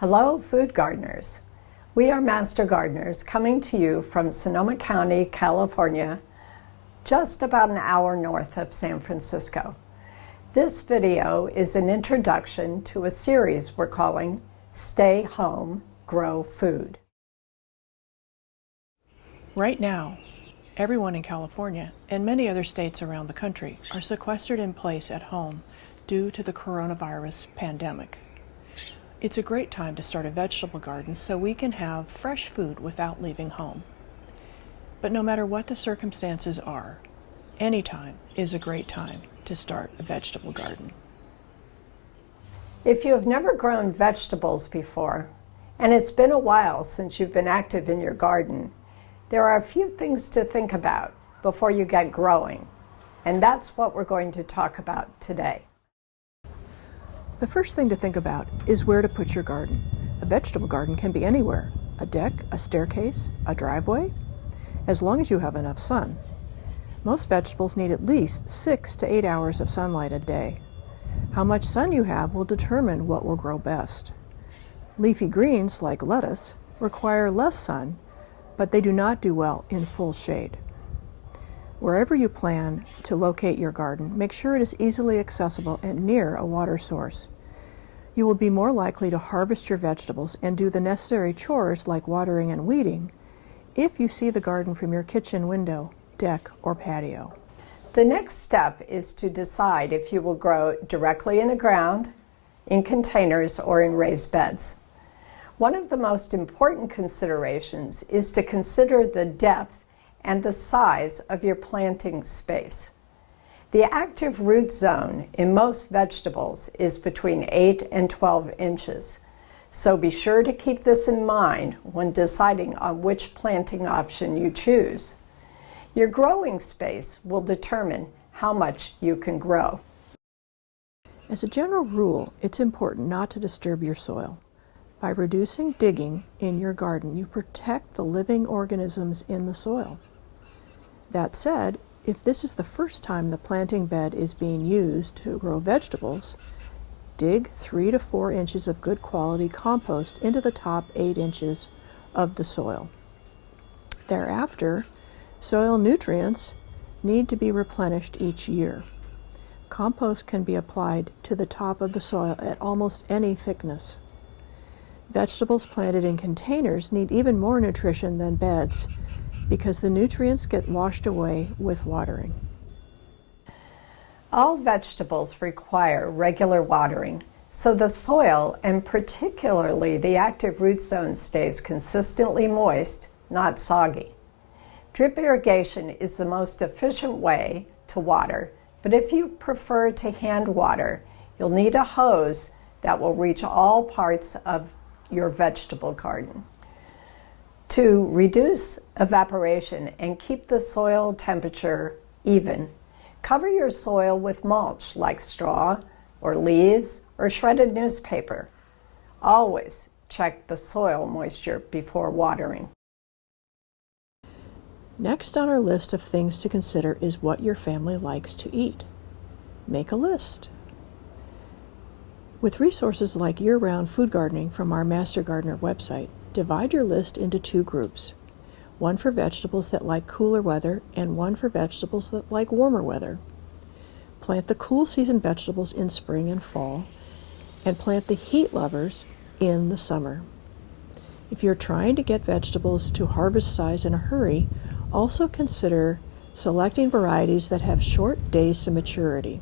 Hello, food gardeners. We are master gardeners coming to you from Sonoma County, California, just about an hour north of San Francisco. This video is an introduction to a series we're calling Stay Home, Grow Food. Right now, everyone in California and many other states around the country are sequestered in place at home due to the coronavirus pandemic. It's a great time to start a vegetable garden so we can have fresh food without leaving home. But no matter what the circumstances are, any time is a great time to start a vegetable garden. If you have never grown vegetables before, and it's been a while since you've been active in your garden, there are a few things to think about before you get growing, and that's what we're going to talk about today. The first thing to think about is where to put your garden. A vegetable garden can be anywhere: a deck, a staircase, a driveway, as long as you have enough sun. Most vegetables need at least 6 to 8 hours of sunlight a day. How much sun you have will determine what will grow best. Leafy greens, like lettuce, require less sun, but they do not do well in full shade. Wherever you plan to locate your garden, make sure it is easily accessible and near a water source. You will be more likely to harvest your vegetables and do the necessary chores like watering and weeding if you see the garden from your kitchen window, deck, or patio. The next step is to decide if you will grow directly in the ground, in containers, or in raised beds. One of the most important considerations is to consider the depth and the size of your planting space. The active root zone in most vegetables is between 8 and 12 inches, so be sure to keep this in mind when deciding on which planting option you choose. Your growing space will determine how much you can grow. As a general rule, it's important not to disturb your soil. By reducing digging in your garden, you protect the living organisms in the soil. That said, if this is the first time the planting bed is being used to grow vegetables, dig 3 to 4 inches of good quality compost into the top 8 inches of the soil. Thereafter, soil nutrients need to be replenished each year. Compost can be applied to the top of the soil at almost any thickness. Vegetables planted in containers need even more nutrition than beds, because the nutrients get washed away with watering. All vegetables require regular watering, so the soil, and particularly the active root zone, stays consistently moist, not soggy. Drip irrigation is the most efficient way to water, but if you prefer to hand water, you'll need a hose that will reach all parts of your vegetable garden. To reduce evaporation and keep the soil temperature even, cover your soil with mulch like straw or leaves or shredded newspaper. Always check the soil moisture before watering. Next on our list of things to consider is what your family likes to eat. Make a list. With resources like year-round food gardening from our Master Gardener website, divide your list into 2 groups, one for vegetables that like cooler weather and one for vegetables that like warmer weather. Plant the cool season vegetables in spring and fall, and plant the heat lovers in the summer. If you're trying to get vegetables to harvest size in a hurry, also consider selecting varieties that have short days to maturity.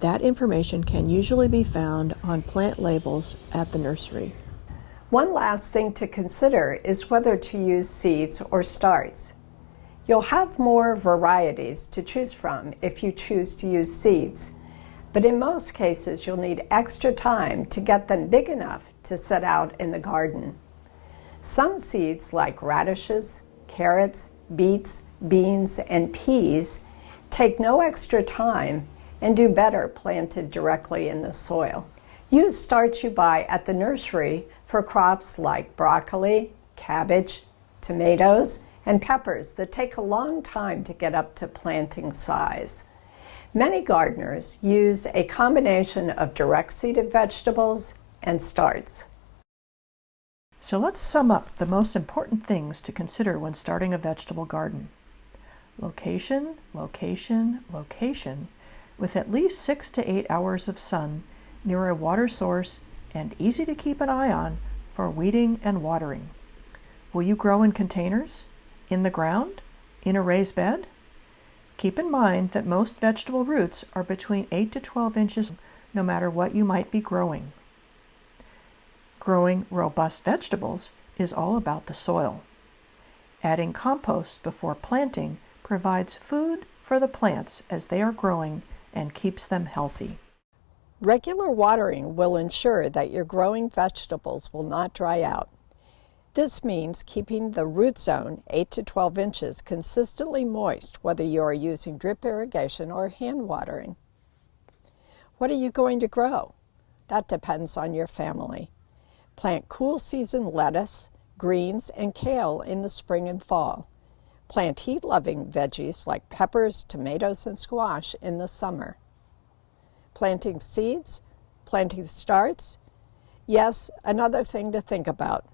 That information can usually be found on plant labels at the nursery. One last thing to consider is whether to use seeds or starts. You'll have more varieties to choose from if you choose to use seeds, but in most cases you'll need extra time to get them big enough to set out in the garden. Some seeds like radishes, carrots, beets, beans, and peas take no extra time and do better planted directly in the soil. Use starts you buy at the nursery for crops like broccoli, cabbage, tomatoes, and peppers that take a long time to get up to planting size. Many gardeners use a combination of direct-seeded vegetables and starts. So let's sum up the most important things to consider when starting a vegetable garden. Location, location, location, with at least 6 to 8 hours of sun near a water source and easy to keep an eye on for weeding and watering. Will you grow in containers? In the ground? In a raised bed? Keep in mind that most vegetable roots are between 8 to 12 inches no matter what you might be growing. Growing robust vegetables is all about the soil. Adding compost before planting provides food for the plants as they are growing and keeps them healthy. Regular watering will ensure that your growing vegetables will not dry out. This means keeping the root zone 8 to 12 inches consistently moist, whether you are using drip irrigation or hand watering. What are you going to grow? That depends on your family. Plant cool season lettuce, greens, and kale in the spring and fall. Plant heat-loving veggies like peppers, tomatoes, and squash in the summer. Planting seeds, planting starts. Yes, another thing to think about.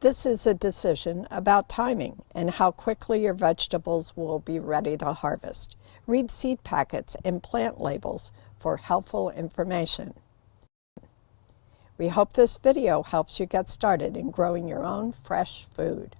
This is a decision about timing and how quickly your vegetables will be ready to harvest. Read seed packets and plant labels for helpful information. We hope this video helps you get started in growing your own fresh food.